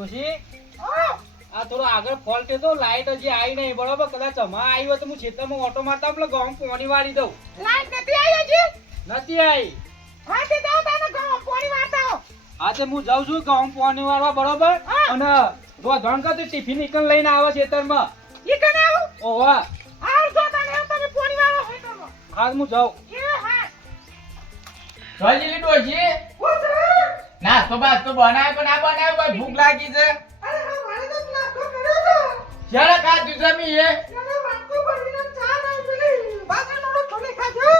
ડોશી આ થોડો આગળ ફોલ્ટ હતો લાઈટ હજી આવી નહીં બરોબર કદાચ હમણાં આવી હોય તો હું ખેતરમાં ઓટો મારતા પેલો ઘઉં પોણી વાળી દઉં લાઈટ નથી આવી હજી નથી આવી હા તે જાવ તને ઘઉં પોણી વાળતા હો હા તે હું જાઉં છું ઘઉં પોણી વાળવા બરોબર અને રોધણ કરતી ટિફિન એકન લઈને આવે ખેતરમાં ઈ કને આવું ઓવા આવ જો તને તમે પોણી વાળો હોય તો હા હું જાઉં એ હા જોઈ ડોશી નાસ્તો બાસ્તો બનાવ્યો પણ ના બનાવ્યો ભાઈ ભૂખ લાગી છે અરે હા મારે તો નાસ્તો કર્યો તો જ્યારે ખાધું જમી એ મને વાટકો ભરીને ચા ના પેલી બાજરાનો થોડી ખાજો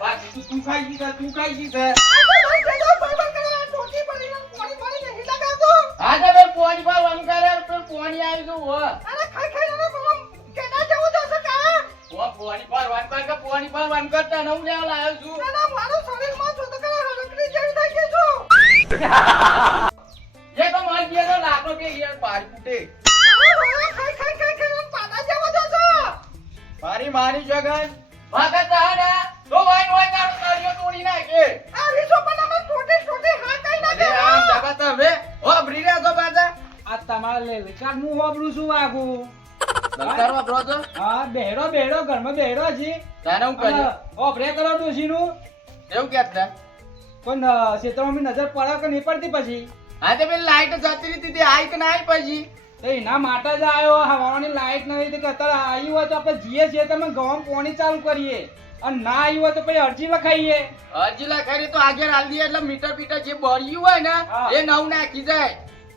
બસ તું ખાઈ ગઈ તું ખાઈ ગઈ છે આ તો ભાઈ કેજો ભાઈ કરે ટોટી ભરીને પોણી ભરીને નહીં લગાવતો હા તો ભાઈ પોણી પર વન કરે તો પોણી આવી ગયું હો અરે ખાઈ ખાઈને મમ કેડા જવું જશે કા ઓ પોણી પર વન કર કે પોણી પર વન કરતા નવ લેવા લાવ્યો છું ના મારું શરીરમાં જો તો કરે હલકડી જેવી થઈ ગઈ છું એ તો મર ગયા તો લાકડો કે યાર પાડી ફૂટે મારી મારી જગન ભાગત રહા તો વાઈન વાઈન તારો તળિયો તોડી નાખે અરે આમ જગત હવે ઓ બ્રીરા તો બાજા આ તમારે લે વિચાર હું વાપરું છું આગું કરવા બ્રો તો હા બેડો ઘરમાં બેડો છી તારે હું કર્યું ઓપરે કરો ડોશીનું એવું કે છે પણ ક્ષેત્રમાં નજર પડે કે નહીં પડતી પછી હા તે પેલી લાઈટ જતી રહી હતી આઈ કે ના આઈ પછી તો એના માટે જ આવ્યો હવાની લાઈટ નહીં તો અત્યારે આવી હોય તો આપણે જઈએ છીએ તમે ગવામ પોણી ચાલુ કરીએ અને ના આવી હોય તો પછી અરજી લખાઈએ અરજી લખાઈ તો આગળ હાલ દઈએ એટલે મીટર બીટર જે બળ્યું હોય ને હા. એ નવ નાખી જાય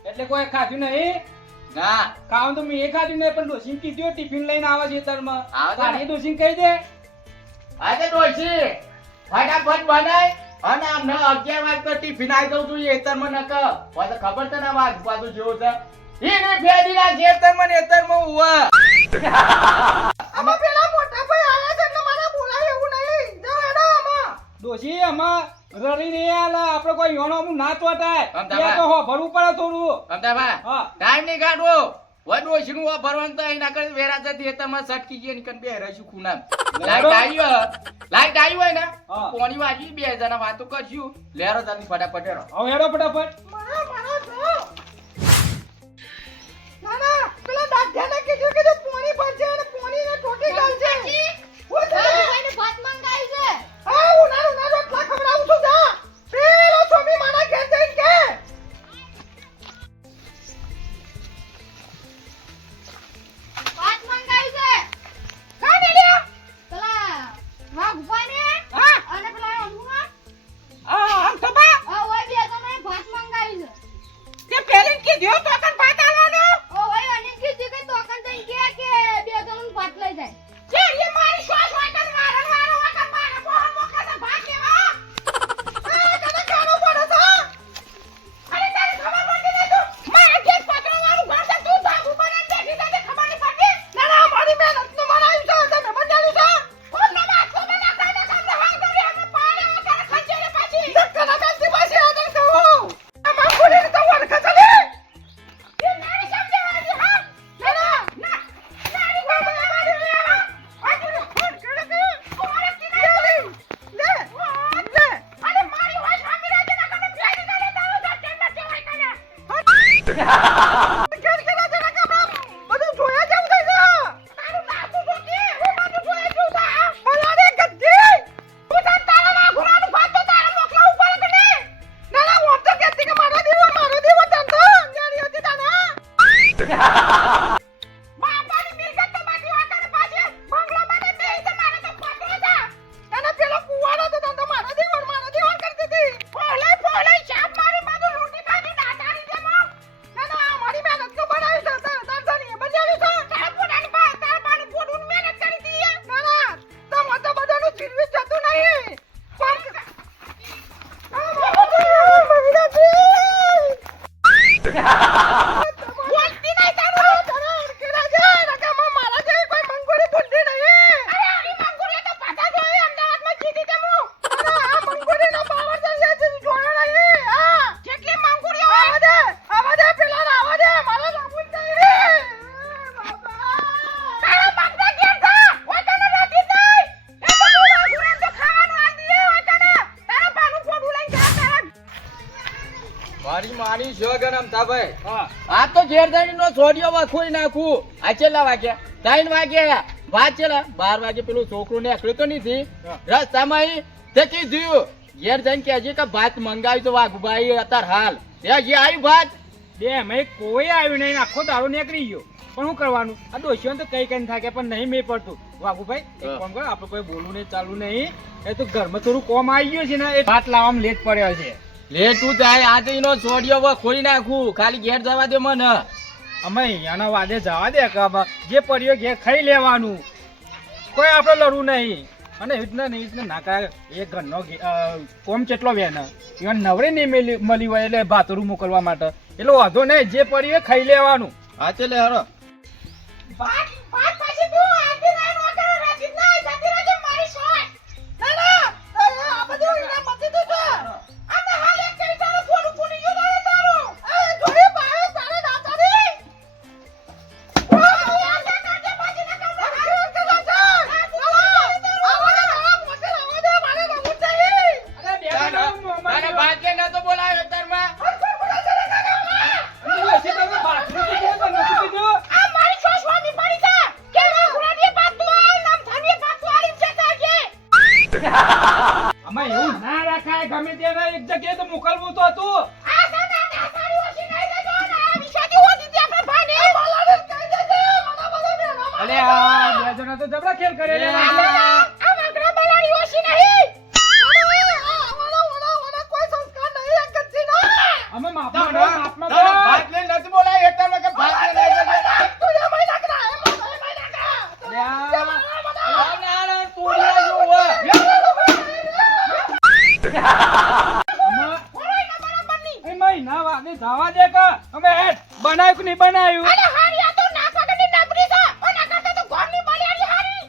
એટલે કોઈ ખાધું નહીં ના ખાવાનું તો મેં એ ખાધું નહીં પણ ડોશીને કીધું ટિફિન લઈને આવે છે તરમાં આવે છે. તારી ડોશીને કહી દે હા તે ડોશી ફટાફટ બનાય અને આમને 11 વાગે તો ટિફિન આવી જવું જોઈએ એતરમાં નક પાછો ખબર છે ને વાગ પાછું જેવું છે ઈને ફેદીના જેતરમાં એતરમાં ઉવા આમાં પેલા મોટા ભાઈ આયા છે એટલે મને બોલાય એવું નહીં જો હેડો આમાં ડોશી આમાં રડી નહીં આલે આપણે કોઈ યોનો અમુક ના ચોટાય અમદાવાદ. એ તો હો ભરવું પડે થોડું અમદાવાદ હા ટાઈમ નહીં કાઢવો વડ ડોશીનું વા ભરવાનું તો એના કરે વેરા જતી એતરમાં સટકી ગઈ નીકળ બે રહીશું ખૂણા લાઈટ આવી હોય ને હા. પોણી વાગી બે જણા વાતો કરશું લેરો જલ્દી ફટાફટ હેરો હવે હેડો ફટાફટ મારો જો ના પેલા દાઢિયાને કીધું કે પોણી ભરજે અને પોણીને ટોટી ગાલજે હું ભાઈને ભાત મંગાઈ છે હા ઉનાળો રોટલા ખવડાવું છું જા પેલો છોમી માના ઘેર જઈને કે ભાત મંગાઈ છે કા નીલ્યા પેલા વાઘભાઈને હા અને પેલા અમુના આમ તો બા ઓય બે જણાએ ભાત મંગાઈ છે તે પેલીન કીધું તો કન ભાત આલવાનો ઓય અનિલ કીધું કે તોકન જઈને કે બે જણાનું ભાત લઈ જાય કે એ મારી શ્વાસ હોય કન મારન વાળો હોય કન મારે બહુ મોકા છે ભાત લેવા આ તને કાનો પડો તો અરે તારે ખબર પડતી નહીં તું મારા ઘેર પતરો વાળું ઘર છે તું ધાબુ બનાવી બેઠી છે ખબર નહીં પડતી ના ના મારી મહેનતનું મનાયું છે તમે બંધાયું છે કોણ તમે આખો બના કાને કામ હાલ કરી અમે પાડે વગર ખંજેરે પાછી ધક્કા કાંતી પાછી આગળ કહો આમાં બોલીને તો વરખા ચાલે એ નાની સમજાવવાની હા ના ના નાની કામ મારી લેવા આજુ ફોન કરે કે કોરે કિનારે લે લે અરે મારી હોય સામે રાજે ના કને ફેરી કરે તારો જા તેમ ના કહેવાય કને કેમ કે રાજા ના કામ બધું જોયા જાવ દે તારું નાતું જોતી હું બધું જોયા જાવ તા ભલાને ગદ્દી તું તાર તારા ના ઘોડાનું ભાત તો તારા મોકલા ઉપર કે ને ના ના હું તો કહેતી કે મારો દેવો તન તો ન્યારી હતી તાના બાપાની મિલકત તો બાકી વાકાને પાછે બંગલો મને બેહી તો મારે તો પકડો જા અને પેલો કુવાડો તો તન તો મારો દેવો કરતી હતી ફોલે શાપ મારી બધું લૂંટી ખાધી દાતારી જેમો ના ના મારી મહેનત તો બનાવી છે તન તની બજાવી છે તારા પોતાની બા તારા બાનું પોડું મહેનત કરી દી ના ના તમ તો બધાનું જીરવી જતું નહીં બોલતી નહીં તારું તારા અડકેલા છે નકામાં મારા જેવી કોઈ મંગોળી બુદ્ધિ નહીં અરે આવી મંગોળી તો પાછા જોઈ અમદાવાદમાં જીતી તે હું અરે આ મંગોળીનો પાવર તો છે જોયો નહીં હા કેટલી મંગોળીઓ આવા દે પેલા આવા દે મારા લાબુ નહીં બાબા તારા બાપના ઘેર જા ઓય તને રાતી નહીં એ બધું વાગુને તો ખાવાનું આ દીએ ઓય તને તારા બાનું ફોડું લઈ જા તારા મારી માની જોગન અમતા ભાઈ હા આ તો ઘેરદાણીનો છોડિયો વખોઈ નાખું. આ કેટલા વાગ્યા? 3 વાગ્યા. વાત છેલ્લા 12 વાગે પેલું છોકરું નીકળ્યું તો નથી રસ્તામાં ઈ તે કીધું ઘેર જઈને કહેજે કે ભાત મંગાવી તો વાઘુભાઈ અત્યારે હાલ ત્યાં જે આવ્યું ભાત બે મેં કોઈ આવ્યું નહીં, આખો દારૂ નીકળી ગયો. પણ શું કરવાનું, આ ડોશીઓને તો કઈ કઈ થાકે પણ નહીં મેં પડતું. વાઘુભાઈ એક કામ કરો, આપણે કોઈ બોલવું નહીં, ચાલુ નહીં. એ તો ઘરમાં થોડું કોમ આવી ગયું છે ને, એ ભાત લાવવામાં લેટ પડ્યો છે. લેટું થાય આજે એનો છોડિયો વખોઈ નાખું. ખાલી ઘેર જવા દે મને. અમે અહીંયાના વાદે જવા દે કે આમાં જે પડ્યો ઘેર ખાઈ લેવાનું, કોઈ આપણે લડવું નહીં. અને એવી રીતના ના કરાય. એ ઘરનો કોમ કેટલો વેન એને નવરે નહીં મળી હોય એટલે ભાતરું મોકલવા માટે, એટલે વાંધો નહીં, જે પડ્યું એ ખાઈ લેવાનું. હા ચાલે હરો. ભાત પછી તું આરતી ના નો કરો, રાજી ના જતી રહેજે મારી સોય. ના આ બધું એના મતે તો જો આ તો હાલ એક કરી તારો ફોન ફૂટી ગયો તારું. એ ઘરે બાયો તારે ના તારી. ઓ યાર કાકા બાજી ના કામ હારું કે જાતા. તારે ભાત કે ન તો બોલાયો તરમાં. આ મારી સોય સ્વામી પડી જા. કેવા ગુરાડી બાત તું આ નામ થાની બાત તું આરી જતા કે. આમાં એવું ના રાખાય, ગમે તેને એક જગ્યાએ તો મોકલવું તો હતું. આ સના ના સારી ઓછી નહીં દેજો ના વિશાદી હોતી તે આપણે ભાને બોલાને કહી દેજે મને બોલો ને અલે આ બે જણા તો જબરા ખેલ કરે લે. આ વાગડા બલાડી ઓછી નહીં. કોઈ સંસ્કાર નહીં એક ગતિ ના. અમે માપમાં તારે ભાત લઈને નથી બોલાયો એટલામાં કે ભાત લઈને આવી જજે. તું એ મહિના કરા એ મહિના કરા. ના તોડિયા જો હોય. ઓય ના બરાબર ની. એ મહિના વાદે જવા દે કે અમે હેડ બનાવ્યું કે નહીં બનાવ્યું. અરે હારી આ તો ના પકડી નબરી છે. ઓના કરતા તો ઘરની બલિયાડી હારી.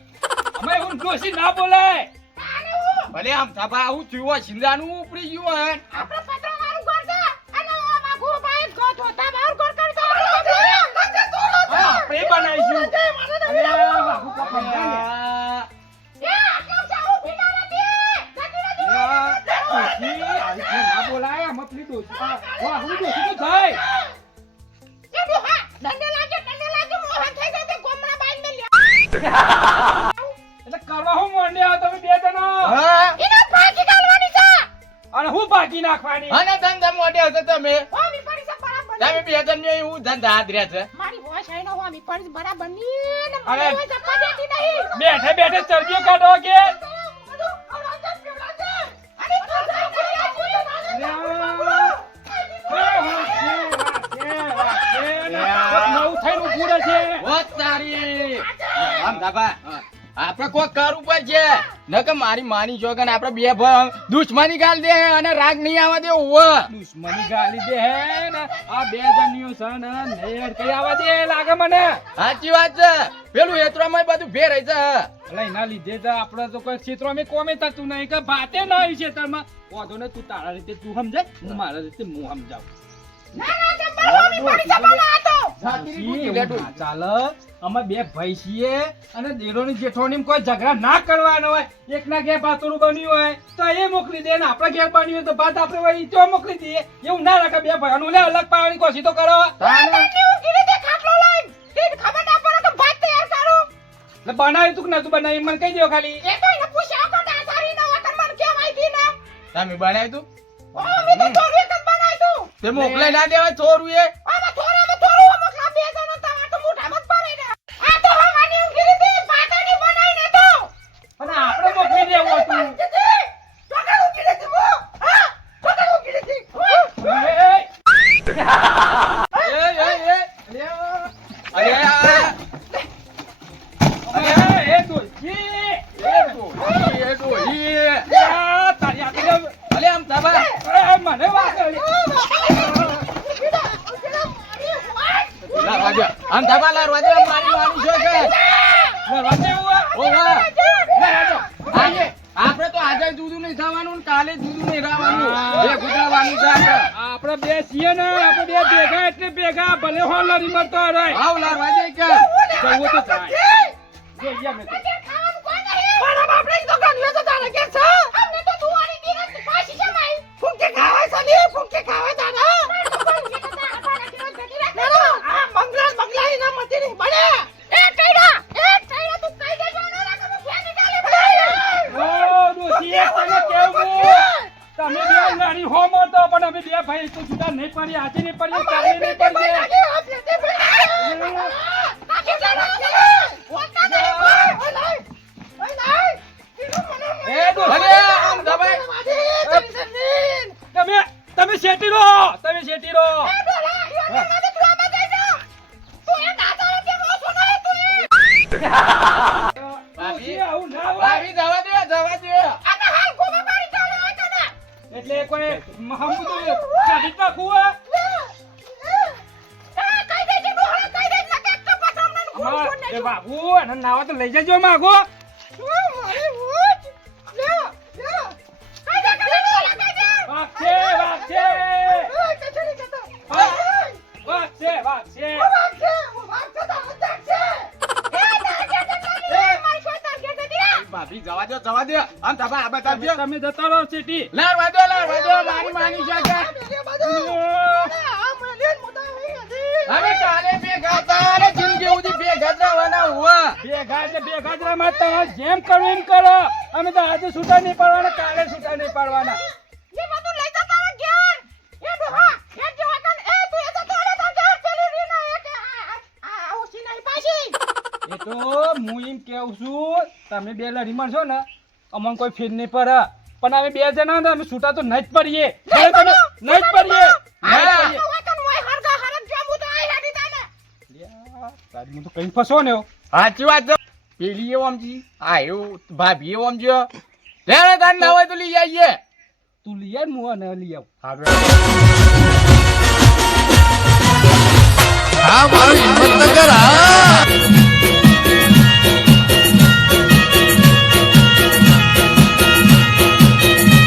અમે હું જોશી ના બોલાય. આને હું ભલે આમ થાપા આવું થયું હોય સિંધાનું ઉપડી ગયું હોય. આપણે પત્ર મારું ઘર છે. અને વાગુ ભાઈ ગોત હોતા બહાર ઘર કરતો. હા, આપણે બનાવીશું. અરે વાઘુ પપ્પા આ એ આટલા ચાઉ ભીના નથી. જતી રહેજો. ડોશી, આવી રીતે ના બોલાય. આમાં પેલી ડોશી વાઘુ ડોશી તો થાય. એડો હા દંડે લાગે મોહન થઈ ગયો તે ગોમડા બાઈન મે લે. એટલે કરવા હું માંડ્યા તમે બે જણા. હા એના ભાગી ગાલવાની છે. અને હું ભાગી નાખવાની. અને ધંધા મોઢે હશે તમે. હોમી પડી છે બરાબર. તમે બે જણ ને એવું ધંધા હાથ રહ્યા છે. મારી હોશ આઈ નો હોમી પડી છે બરાબર ની ને અરે. મને જપ્પા દેતી નહીં. બેઠે બેઠે ચરબીઓ કાઢો કે. નવું થઈને ઊભું રહેશે. વાત તારી. આમ થાપા આપણે કોઈ કરવું પડશે નકર મારી માની જોગન આપણે બે ભાઈ દુશ્મની ગાલ દે અને રાગ નહીં આવવા દે ઓવ. દુશ્મની ગાલી દે હે ને આ બે જણીઓ છે ને નેર કઈ આવા દે લાગે મને. સાચી વાત છે. પેલું એતરામાં બધું ફેર છે. એટલે એના લીધે તો આપણે તો કોઈ ક્ષેત્રમાં કોમે થતું નહીં કે ભાતે ન આવી ક્ષેત્રમાં. વાંધો ને તું તારા રીતે તું સમજાય, હું મારા રીતે હું સમજાવું. ના ના જબ્બર હોમી પડી છે મને આ તો. ઈ એવું ના ચાલે. અમે બે ભાઈ છીએ અને દેરોની જેઠોની કોઈ ઝઘડા ના કરવાનો હોય. એકના ઘેર ભાતોડું બન્યું હોય તો એ મોકલી દે ને આપણા ઘેર બન્યું હોય તો ભાત આપણે હોય ઈ તો મોકલી દઈએ. એવું ના રાખે બે ભાઈઓનું લે અલગ પાડવાની કોશિશ તો કરો. મને કેવું કીધું તે ખાટલો લઈને. તે ખબર ના પડે કે ભાત તૈયાર કરું. એટલે બનાવ્યું તું કે નતું બનાવ્યું મને કહી દો ખાલી. એ તો એને પૂછ્યા તો ના સારી ના વતન મને કેવાય દી ને. તમે બનાવ્યું તું ઓ મે તો થોડું એક જ બનાવ્યું તું. તે મોકલાઈ ના દેવાય થોડું એ. આમાં થોડું મોકલા બે જણો તમાર તો મોઢામાં જ પડે ને. આ તો હવાની ઊંઘી લીધી પાટાની બનાવીને તો. અને આપણે મોકલી દેવું હતું. ટોકા ઊંઘી લીધી મો. હા ટોકા ઊંઘી લીધી. એ ડોશી. એ ડોહી. આ તારી આગળ ભલે આમ થાપા મને વાત કરી. લા વાગ્યા. આમ થાપા લા વાગ્યા. મારી માની છે કે વાત એવું હોય? ઓ વાહ. લે હેડો. આપણે તો આજે દૂધ નહીં ખાવાનું ને કાલે દૂધ નહીં રાવાનું. બે ગુજારવાનું છે આપણે. આપણે બે છીએ ને આપણે બે ભેગા એટલે ભેગા ભલે હો લડી મરતો રહે. આવ લા વાગ્યા કે જવું તો થાય. જોઈએ અમે તો. ખાવાનું કોઈ નહીં. મારા બાપને તો ગણ્યો તો તારે કે છે. અમને તો દુવારી દીને પાછી છે માઈ. ફૂંકે ખાવા સલી ફૂંકે ખાવા તારા. મારે તો કોઈ કે તારા પાડા કિલો જતી રહે. એ ડોશી, અરે આમ દબાઈ. તમે શેટી રહો, તમે શેટી રહો. ડોશી, આવું ના હોય. ભાભી જવા દે, જવા દે. એટલે કોઈ હમ તો કાઢી જ નાખવું હોય. અમાર એ બાબુ અને નાવા તો લઈ જજો માગો. વાગશે, વાગશે. વાગશે, વાગશે. ભાભી જવા દે, જવા દે. આમ દબા, આ બતા દે. તમે જતા રહો શેટી. લારવા દે, મારી માની છે કે. હવે કાલે ભેગા હતા ને જિંદગી સુધી ભેગા જ રહેવાના હુઆ. ભેગા એટલે ભેગા જ રમત. તમારે જેમ કરવું એમ કરો. અમે તો આજે છૂટા નહીં પાડવાના, કાલે છૂટા નહીં પાડવાના. એ તો હું એમ કેવું છું, તમે બે લડી મળશો ને અમને કોઈ ફેર નહીં પડે, પણ અમે બે જણા ને અમે છૂટા તો નહીં જ પડીએ. ભલે તમે નહીં જ પડીએ. હું તો કઈ ફસો ને. સાચી વાત છે. પેલી એવું સમજી, આ એવું ભાભી એવું સમજ્યો. લેણે તાન ના હોય તો લઈ આવીએ. તું લઈ આવ, હું અને લઈ આવ. હા, આ મારો હિંમતનગર